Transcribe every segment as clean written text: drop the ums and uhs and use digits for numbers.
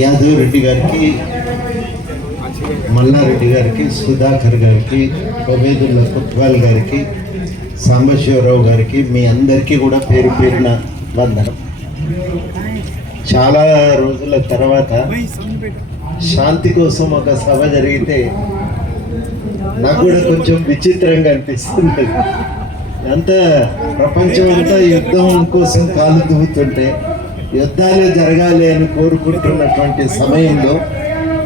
యాదవ్ రెడ్డి గారికి, మల్లారెడ్డి గారికి, సుధాకర్ గారికి, ఒబేదుల్లా కుత్వాల్ గారికి, సాంబశివరావు గారికి, మీ అందరికీ కూడా పేరు పేరున వందనం. చాలా రోజుల తర్వాత శాంతి కోసం ఒక సభ జరిగితే నాకు కూడా కొంచెం విచిత్రంగా అనిపిస్తుంది. అంతా ప్రపంచం అంతా యుద్ధం కోసం కాలు దువ్వుతుంటే, యుద్ధాలే జరగాలి అని కోరుకుంటున్నటువంటి సమయంలో,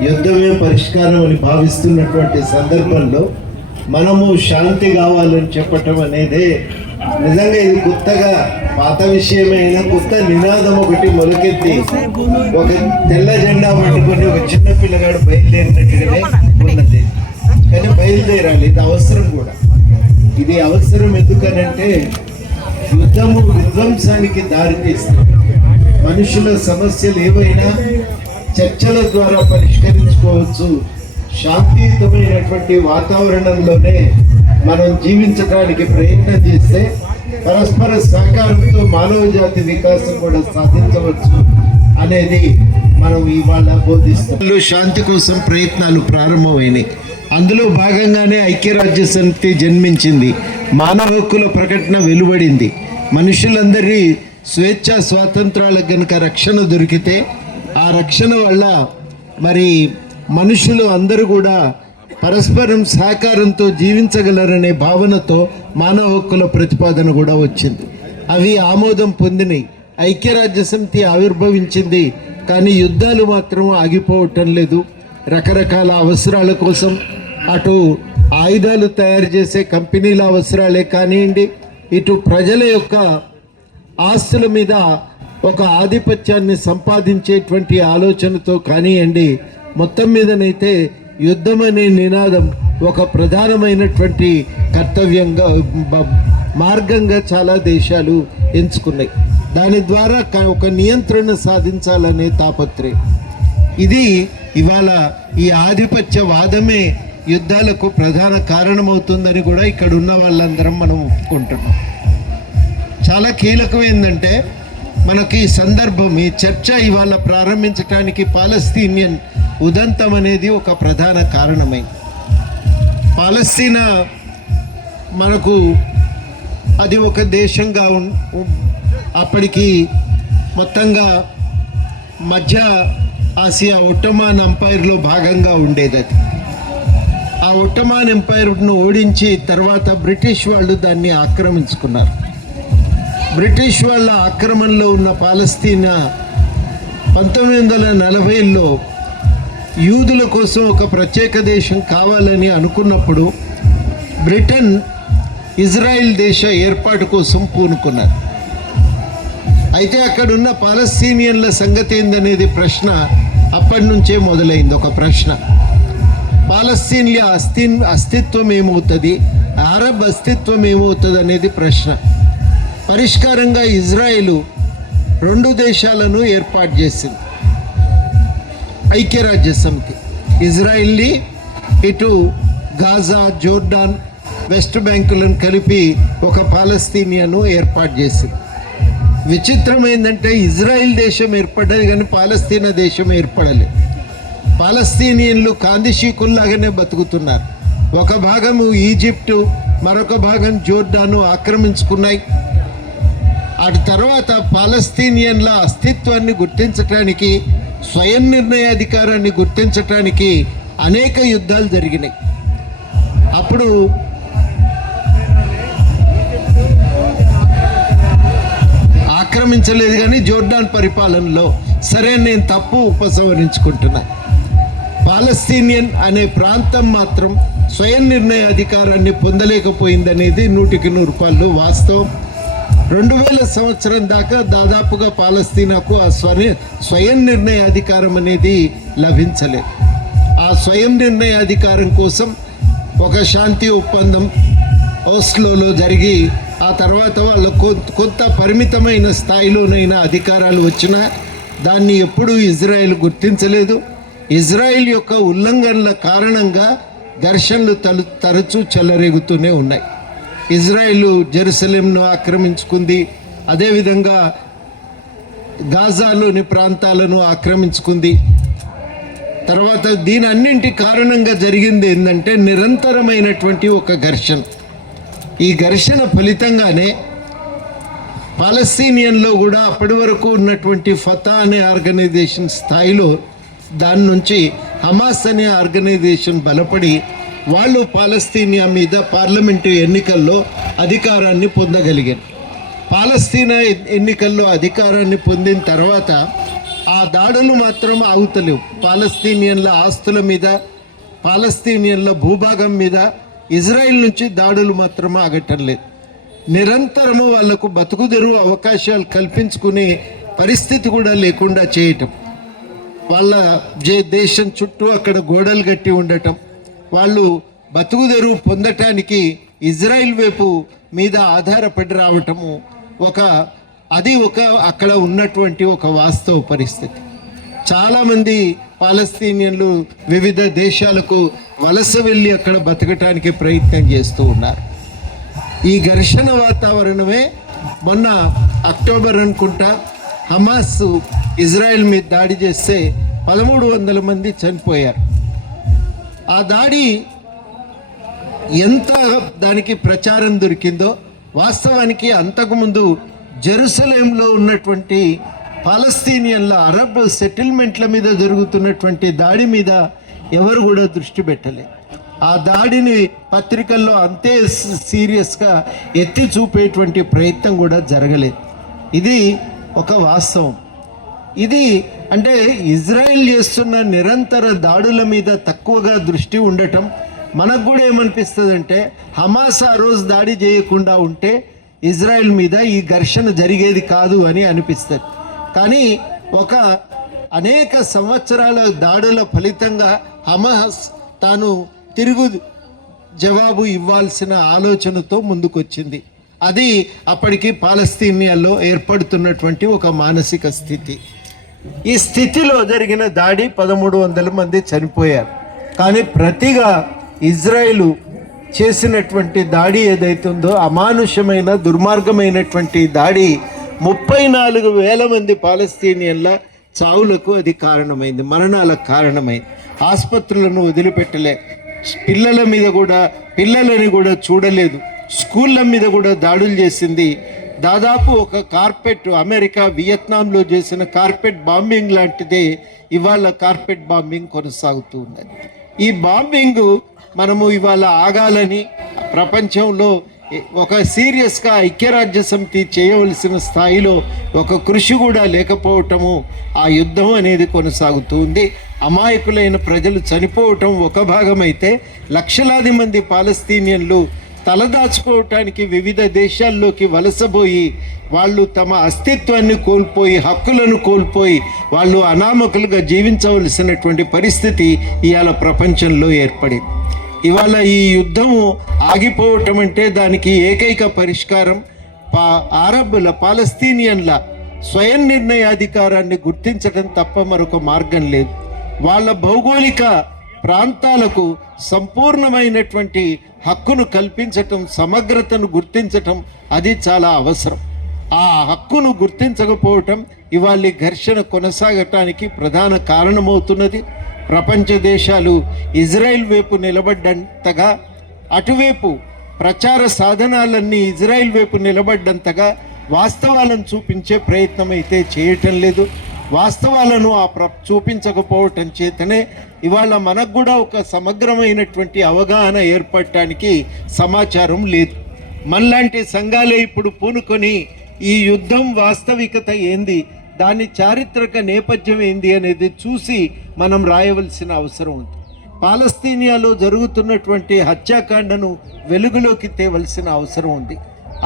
యుద్ధమే పరిష్కారం అని భావిస్తున్నటువంటి సందర్భంలో మనము శాంతి కావాలని చెప్పటం అనేది నిజంగా ఇది కొత్తగా పాత విషయమైనా కొత్త నినాదం ఒకటి మొలకెత్తి ఒక తెల్ల జెండా పట్టుకొని ఒక చిన్న పిల్లగాడు బయలుదేరినట్టుగానే ఉన్నది. కానీ బయలుదేరాలి, ఇది అవసరం కూడా. ఇది అవసరం ఎందుకనంటే యుద్ధము విధ్వంసానికి దారితీస్తుంది. మనుషుల సమస్యలు ఏవైనా చర్చల ద్వారా పరిష్కరించుకోవచ్చు. శాంతియుతమైనటువంటి వాతావరణంలోనే మనం జీవించడానికి ప్రయత్నం చేస్తే పరస్పర సహకారంతో మానవ జాతి వికాసం కూడా సాధించవచ్చు అనేది మనం ఇవాళ బోధిస్తాం. శాంతి కోసం ప్రయత్నాలు ప్రారంభమైనాయి. అందులో భాగంగానే ఐక్యరాజ్య సమితి జన్మించింది. మానవ హక్కుల ప్రకటన వెలువడింది. మనుషులందరి స్వేచ్ఛ స్వాతంత్రాలకు కనుక రక్షణ దొరికితే ఆ రక్షణ వల్ల మరి మనుషులు అందరూ కూడా పరస్పరం సహకారంతో జీవించగలరనే భావనతో మానవ హక్కుల ప్రతిపాదన కూడా వచ్చింది. అవి ఆమోదం పొందినాయి. ఐక్యరాజ్య సమితి ఆవిర్భవించింది. కానీ యుద్ధాలు మాత్రం ఆగిపోవటం లేదు. రకరకాల అవసరాల కోసం అటు ఆయుధాలు తయారు చేసే కంపెనీల అవసరాలే కానివ్వండి, ఇటు ప్రజల యొక్క ఆస్తుల మీద ఒక ఆధిపత్యాన్ని సంపాదించేటువంటి ఆలోచనతో కానివ్వండి, మొత్తం మీదనైతే యుద్ధం అనే నినాదం ఒక ప్రధానమైనటువంటి కర్తవ్యంగా మార్గంగా చాలా దేశాలు ఎంచుకున్నాయి. దాని ద్వారా ఒక నియంత్రణ సాధించాలనే తాపత్రయం. ఇది ఇవాళ ఈ ఆధిపత్య వాదమే యుద్ధాలకు ప్రధాన కారణమవుతుందని కూడా ఇక్కడ ఉన్న వాళ్ళందరం మనం ఒప్పుకుంటున్నాం. చాలా కీలకం ఏంటంటే మనకి ఈ సందర్భం, ఈ చర్చ ఇవాళ ప్రారంభించడానికి పాలస్తీనియన్ ఉదంతం అనేది ఒక ప్రధాన కారణమైంది. పాలస్తీనా మనకు అది ఒక దేశంగా అప్పటికి మొత్తంగా మధ్య ఆసియా ఒట్టమాన్ ఎంపైర్లో భాగంగా ఉండేది. అది ఆ ఒట్టమాన్ ఎంపైర్ను ఓడించి తర్వాత బ్రిటిష్ వాళ్ళు దాన్ని ఆక్రమించుకున్నారు. బ్రిటిష్ వాళ్ళ ఆక్రమణలో ఉన్న పాలస్తీనా 1940లో యూదుల కోసం ఒక ప్రత్యేక దేశం కావాలని అనుకున్నప్పుడు బ్రిటన్ ఇజ్రాయెల్ దేశ ఏర్పాటు కోసం పూనుకున్నారు. అయితే అక్కడున్న పాలస్తీనియన్ల సంగతి ఏందనేది ప్రశ్న అప్పటి నుంచే మొదలైంది. ఒక ప్రశ్న, పాలస్తీన్ల అస్తిత్వం ఏమవుతుంది, అరబ్ అస్తిత్వం ఏమవుతుంది అనేది ప్రశ్న. పరిష్కారంగా ఇజ్రాయెల్ 2 దేశాలను ఏర్పాటు చేసింది ఐక్యరాజ్య సమితి. ఇజ్రాయెల్ని ఇటు గాజా, జోర్డాన్, వెస్ట్ బ్యాంకులను కలిపి ఒక పాలస్తీనియాను ఏర్పాటు చేసింది. విచిత్రం ఏంటంటే ఇజ్రాయెల్ దేశం ఏర్పడ్డది కానీ పాలస్తీనా దేశం ఏర్పడలేదు. పాలస్తీనియన్లు కాందిశీకుల్లాగానే బతుకుతున్నారు. ఒక భాగము ఈజిప్టు, మరొక భాగం జోర్డాను ఆక్రమించుకున్నాయి. అటు తర్వాత పాలస్తీనియన్ల అస్తిత్వాన్ని గుర్తించటానికి, స్వయం నిర్ణయాధికారాన్ని గుర్తించటానికి అనేక యుద్ధాలు జరిగినాయి. అప్పుడు ఆక్రమించలేదు కానీ జోర్డాన్ పరిపాలనలో, సరే నేను తప్పు ఉపసంహరించుకుంటున్నా, పాలస్తీనియన్ అనే ప్రాంతం మాత్రం స్వయం నిర్ణయ అధికారాన్ని పొందలేకపోయిందనేది 100% వాస్తవం. 2000 సంవత్సరం దాకా దాదాపుగా పాలస్తీనాకు ఆ స్వయం నిర్ణయ అధికారం అనేది లభించలేదు. ఆ స్వయం నిర్ణయ అధికారం కోసం ఒక శాంతి ఒప్పందం ఓస్లోలో జరిగి ఆ తర్వాత వాళ్ళ కొంత పరిమితమైన స్థాయిలోనైనా అధికారాలు వచ్చినా దాన్ని ఎప్పుడూ ఇజ్రాయెల్ గుర్తించలేదు. ఇజ్రాయెల్ యొక్క ఉల్లంఘనల కారణంగా ఘర్షణలు తరచూ చెలరేగుతూనే ఉన్నాయి. ఇజ్రాయెల్ జెరూసలేంను ఆక్రమించుకుంది, అదేవిధంగా గాజాలోని ప్రాంతాలను ఆక్రమించుకుంది. తర్వాత దీని అన్నింటి కారణంగా జరిగింది ఏంటంటే నిరంతరమైనటువంటి ఒక ఘర్షణ. ఈ ఘర్షణ ఫలితంగానే పాలస్తీనియన్లో కూడా అప్పటి వరకు ఉన్నటువంటి ఫతా అనే ఆర్గనైజేషన్ స్థాయిలో దాని నుంచి హమాస్ అనే ఆర్గనైజేషన్ బలపడి వాళ్ళు పాలస్తీనియా మీద పార్లమెంటు ఎన్నికల్లో అధికారాన్ని పొందగలిగారు. పాలస్తీనా ఎన్నికల్లో అధికారాన్ని పొందిన తర్వాత ఆ దాడులు మాత్రం ఆగుతలేవు. పాలస్తీనియన్ల ఆస్తుల మీద, పాలస్తీనియన్ల భూభాగం మీద ఇజ్రాయిల్ నుంచి దాడులు మాత్రం ఆగటం లేదు. నిరంతరము వాళ్లకు బతుకుదెరువు అవకాశాలు కల్పించుకునే పరిస్థితి కూడా లేకుండా చేయటం, వాళ్ళ దేశం చుట్టూ అక్కడ గోడలు కట్టి ఉండటం, వాళ్ళు బతుకుదెరువు పొందటానికి ఇజ్రాయిల్ వైపు మీద ఆధారపడి రావటము అది అక్కడ ఉన్నటువంటి ఒక వాస్తవ పరిస్థితి. చాలామంది పాలస్తీనియన్లు వివిధ దేశాలకు వలస వెళ్ళి అక్కడ బతకటానికి ప్రయత్నం చేస్తూ ఉన్నారు. ఈ ఘర్షణ వాతావరణమే మొన్న అక్టోబర్ అనుకుంటా హమాస్ ఇజ్రాయెల్ మీద దాడి చేస్తే 1300 మంది చనిపోయారు. ఆ దాడి ఎంత దానికి ప్రచారం దొరికిందో, వాస్తవానికి అంతకుముందు జెరూసలేంలో ఉన్నటువంటి పాలస్తీనియన్ల అరబ్ సెటిల్మెంట్ల మీద జరుగుతున్నటువంటి దాడి మీద ఎవరు కూడా దృష్టి పెట్టలేదు. ఆ దాడిని పత్రికల్లో అంతే సీరియస్గా ఎత్తి చూపేటువంటి ప్రయత్నం కూడా జరగలేదు. ఇది ఒక వాస్తవం. ఇది అంటే ఇజ్రాయెల్ చేస్తున్న నిరంతర దాడుల మీద తక్కువగా దృష్టి ఉండటం మనకు కూడా ఏమనిపిస్తుంది అంటే హమాస్ ఆ రోజు దాడి చేయకుండా ఉంటే ఇజ్రాయెల్ మీద ఈ ఘర్షణ జరిగేది కాదు అని అనిపిస్తుంది. కానీ అనేక సంవత్సరాల దాడుల ఫలితంగా హమాస్ తాను తిరుగు జవాబు ఇవ్వాల్సిన ఆలోచనతో ముందుకొచ్చింది. అది అప్పటికి పాలస్తీనియాలో ఏర్పడుతున్నటువంటి ఒక మానసిక స్థితి. ఈ స్థితిలో జరిగిన దాడి 1300 మంది చనిపోయారు. కానీ ప్రతిగా ఇజ్రాయిలు చేసినటువంటి దాడి ఏదైతుందో అమానుషమైన దుర్మార్గమైనటువంటి దాడి 34,000 మంది పాలస్తీనియన్ల చావులకు అది కారణమైంది, మరణాలకు కారణమైంది. ఆసుపత్రులను వదిలిపెట్టలే, పిల్లలని కూడా చూడలేదు, స్కూళ్ళ మీద కూడా దాడులు చేసింది. దాదాపు ఒక కార్పెట్ అమెరికా వియత్నాంలో చేసిన కార్పెట్ బాంబింగ్ లాంటిదే ఇవాళ కార్పెట్ బాంబింగ్ కొనసాగుతూ ఉన్నది. ఈ బాంబింగ్ మనము ఇవాళ ఆగాలని ప్రపంచంలో ఒక సీరియస్గా ఐక్యరాజ్య సమితి చేయవలసిన స్థాయిలో ఒక కృషి కూడా లేకపోవటము, ఆ యుద్ధం అనేది కొనసాగుతూ ఉంది. అమాయకులైన ప్రజలు చనిపోవటం ఒక భాగమైతే లక్షలాది మంది పాలస్తీనియన్లు తలదాచుకోవటానికి వివిధ దేశాల్లోకి వలసపోయి వాళ్ళు తమ అస్తిత్వాన్ని కోల్పోయి, హక్కులను కోల్పోయి వాళ్ళు అనామకులుగా జీవించవలసినటువంటి పరిస్థితి ఇవాళ ప్రపంచంలో ఏర్పడింది. ఇవాళ ఈ యుద్ధము ఆగిపోవటం అంటే దానికి ఏకైక పరిష్కారం అరబ్బుల పాలస్తీనియన్ల స్వయం నిర్ణయాధికారాన్ని గుర్తించడం తప్ప మరొక మార్గం లేదు. వాళ్ళ భౌగోళిక ప్రాంతాలకు సంపూర్ణమైనటువంటి హక్కును కల్పించటం, సమగ్రతను గుర్తించటం అది చాలా అవసరం. ఆ హక్కును గుర్తించకపోవటం ఇవాళ ఘర్షణ కొనసాగటానికి ప్రధాన కారణమవుతున్నది. ప్రపంచ దేశాలు ఇజ్రాయెల్ వైపు నిలబడ్డంతగా, అటువైపు ప్రచార సాధనాలన్నీ ఇజ్రాయెల్ వైపు నిలబడ్డంతగా వాస్తవాలను చూపించే ప్రయత్నం అయితే చేయటం లేదు. వాస్తవాలను చూపించకపోవటం చేతనే ఇవాళ మనకు కూడా ఒక సమగ్రమైనటువంటి అవగాహన ఏర్పడటానికి సమాచారం లేదు. మనలాంటి సంఘాలే ఇప్పుడు పూనుకొని ఈ యుద్ధం వాస్తవికత ఏంది, దాని చారిత్రక నేపథ్యం ఏంది అనేది చూసి మనం రాయవలసిన అవసరం ఉంది. పాలస్తీనియాలో జరుగుతున్నటువంటి హత్యాకాండను వెలుగులోకి తేవలసిన అవసరం ఉంది.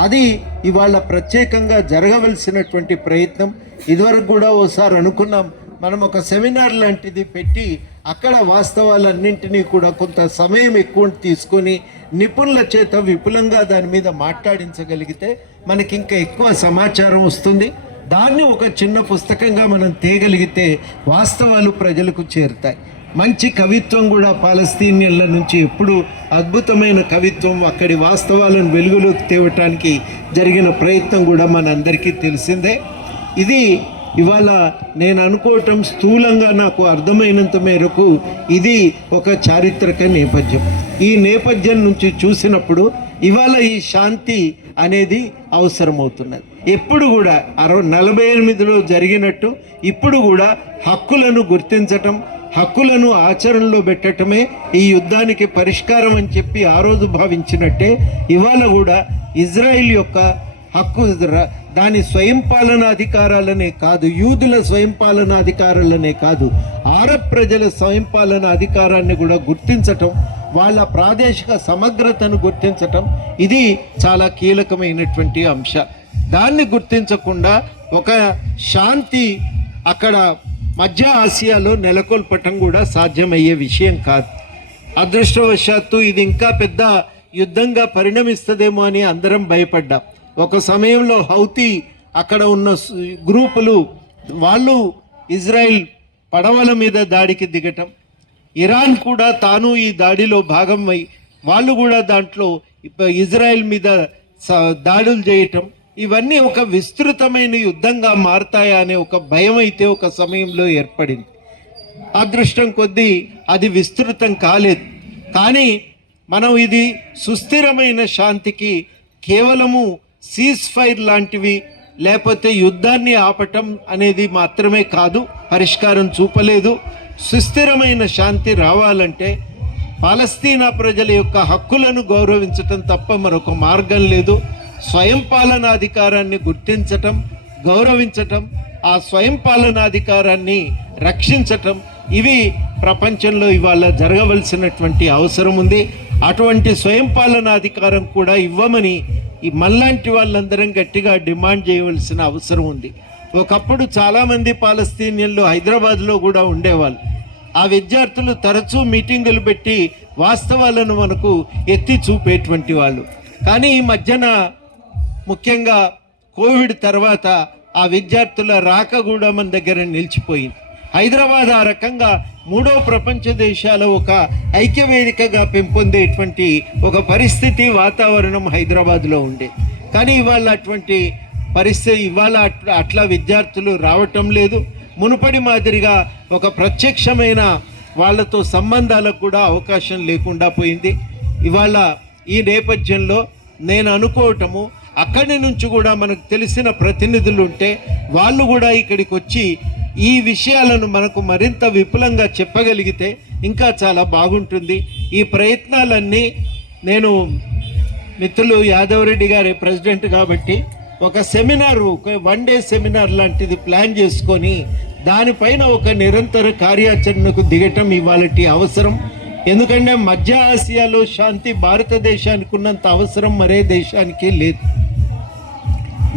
అది ఇవాళ ప్రత్యేకంగా జరగవలసినటువంటి ప్రయత్నం. ఇదివరకు కూడా ఓసారి అనుకున్నాం, మనం ఒక సెమినార్ లాంటిది పెట్టి అక్కడ వాస్తవాలన్నింటినీ కూడా కొంత సమయం ఎక్కువ తీసుకొని నిపుణుల చేత విపులంగా దాని మీద మాట్లాడించగలిగితే మనకి ఇంకా ఎక్కువ సమాచారం వస్తుంది. దాన్ని ఒక చిన్న పుస్తకంగా మనం తేగలిగితే వాస్తవాలు ప్రజలకు చేరుతాయి. మంచి కవిత్వం కూడా పాలస్తీనియన్ల నుంచి ఎప్పుడు అద్భుతమైన కవిత్వం, అక్కడి వాస్తవాలను వెలుగులోకి తేవటానికి జరిగిన ప్రయత్నం కూడా మనందరికీ తెలిసిందే. ఇది ఇవాళ నేను అనుకోవటం స్థూలంగా నాకు అర్థమైనంత మేరకు ఇది ఒక చారిత్రక నేపథ్యం. ఈ నేపథ్యం నుంచి చూసినప్పుడు ఇవాళ ఈ శాంతి అనేది అవసరమవుతున్నది. ఎప్పుడు కూడా 48లో జరిగినట్టు ఇప్పుడు కూడా హక్కులను గుర్తించటం, హక్కులను ఆచరణలో పెట్టడమే ఈ యుద్ధానికి పరిష్కారం అని చెప్పి ఆ రోజు భావించినట్టే ఇవాళ కూడా ఇజ్రాయిల్ యొక్క హక్కు, దాని స్వయంపాలన అధికారాలనే కాదు, యూదుల స్వయంపాలన అధికారాలనే కాదు, అరబ్ ప్రజల స్వయంపాలన అధికారాన్ని కూడా గుర్తించటం, వాళ్ళ ప్రాదేశిక సమగ్రతను గుర్తించటం ఇది చాలా కీలకమైనటువంటి అంశం. దాన్ని గుర్తించకుండా ఒక శాంతి అక్కడ మధ్య ఆసియాలో నెలకొల్పటం కూడా సాధ్యమయ్యే విషయం కాదు. అదృష్టవశాత్తు ఇది ఇంకా పెద్ద యుద్ధంగా పరిణమిస్తుందేమో అని అందరం భయపడ్డాం. ఒక సమయంలో హౌతీ అక్కడ ఉన్న గ్రూపులు వాళ్ళు ఇజ్రాయిల్ పడవల మీద దాడికి దిగటం, ఇరాన్ కూడా తాను ఈ దాడిలో భాగమై వాళ్ళు కూడా దాంట్లో ఇజ్రాయిల్ మీద దాడులు చేయటం, ఇవన్నీ ఒక విస్తృతమైన యుద్ధంగా మారతాయా అనే ఒక భయం అయితే ఒక సమయంలో ఏర్పడింది. అదృష్టం కొద్దీ అది విస్తృతం కాలేదు. కానీ మనం ఇది సుస్థిరమైన శాంతికి కేవలము సీజ్ ఫైర్ లాంటివి లేకపోతే యుద్ధాన్ని ఆపటం అనేది మాత్రమే కాదు, పరిష్కారం చూపలేదు. సుస్థిరమైన శాంతి రావాలంటే పాలస్తీనా ప్రజల యొక్క హక్కులను గౌరవించటం తప్ప మరొక మార్గం లేదు. స్వయం పాలనాధికారాన్ని గుర్తించటం, గౌరవించటం, ఆ స్వయం పాలనాధికారాన్ని రక్షించటం ఇవి ప్రపంచంలో ఇవాళ జరగవలసినటువంటి అవసరం ఉంది. అటువంటి స్వయం పాలనాధికారం కూడా ఇవ్వమని ఈ మళ్ళాంటి వాళ్ళందరం గట్టిగా డిమాండ్ చేయవలసిన అవసరం ఉంది. ఒకప్పుడు చాలామంది పాలస్తీనియన్లు హైదరాబాద్లో కూడా ఉండేవాళ్ళు. ఆ విద్యార్థులు తరచూ మీటింగులు పెట్టి వాస్తవాలను మనకు ఎత్తి చూపేటువంటి వాళ్ళు. కానీ ఈ మధ్యన ముఖ్యంగా కోవిడ్ తర్వాత ఆ విద్యార్థుల రాక కూడా మన దగ్గర నిలిచిపోయింది. హైదరాబాద్ ఆ రకంగా మూడో ప్రపంచ దేశాల ఒక ఐక్యవేదికగా పెంపొందేటువంటి ఒక పరిస్థితి, వాతావరణం హైదరాబాద్లో ఉండే. కానీ ఇవాళ అటువంటి పరిస్థితి ఇవాళ అట్లా విద్యార్థులు రావటం లేదు. మునుపటి మాదిరిగా ఒక ప్రత్యక్షమైన వాళ్ళతో సంబంధాలకు కూడా అవకాశం లేకుండా పోయింది. ఇవాళ ఈ నేపథ్యంలో నేను అనుకోవటము, అక్కడి నుంచి కూడా మనకు తెలిసిన ప్రతినిధులు ఉంటే వాళ్ళు కూడా ఇక్కడికి వచ్చి ఈ విషయాలను మనకు మరింత విపులంగా చెప్పగలిగితే ఇంకా చాలా బాగుంటుంది. ఈ ప్రయత్నాలన్నీ నేను మిత్రులు యాదవ్ రెడ్డి గారి ప్రెసిడెంట్ కాబట్టి ఒక సెమినార్, ఒక 1 డే సెమినార్ లాంటిది ప్లాన్ చేసుకొని దానిపైన ఒక నిరంతర కార్యాచరణకు దిగటం ఇవాళటి అవసరం. ఎందుకంటే మధ్య ఆసియాలో శాంతి భారతదేశానికి ఉన్నంత అవసరం మరే దేశానికి లేదు.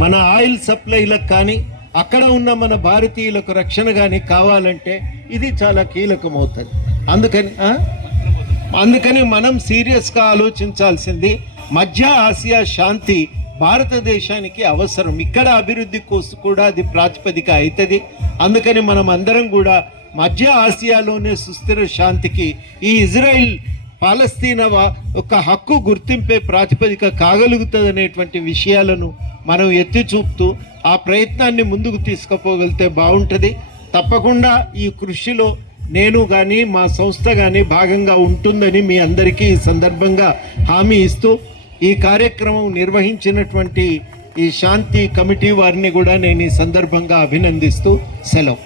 మన ఆయిల్ సప్లైలకు కానీ అక్కడ ఉన్న మన భారతీయులకు రక్షణ కానీ కావాలంటే ఇది చాలా కీలకమవుతుంది. అందుకని మనం సీరియస్గా ఆలోచించాల్సింది మధ్య ఆసియా శాంతి భారతదేశానికి అవసరం. ఇక్కడ అభివృద్ధి కోసం కూడా అది ప్రాతిపదిక అవుతుంది. అందుకని మనం అందరం కూడా మధ్య ఆసియాలోనే సుస్థిర శాంతికి ఈ ఇజ్రాయిల్ పాలస్తీనా ఒక హక్కు గుర్తింపే ప్రాతిపదిక కాగలుగుతుంది అనేటువంటి విషయాలను మనం ఎత్తి చూపుతూ ఆ ప్రయత్నాన్ని ముందుకు తీసుకుపోగలిగితే బాగుంటుంది. తప్పకుండా ఈ కృషిలో నేను కానీ మా సంస్థ కానీ భాగంగా ఉంటుందని మీ అందరికీ ఈ సందర్భంగా హామీ ఇస్తూ ఈ కార్యక్రమం నిర్వహించినటువంటి ఈ శాంతి కమిటీ వారిని కూడా నేను ఈ సందర్భంగా అభినందిస్తూ సెలవు.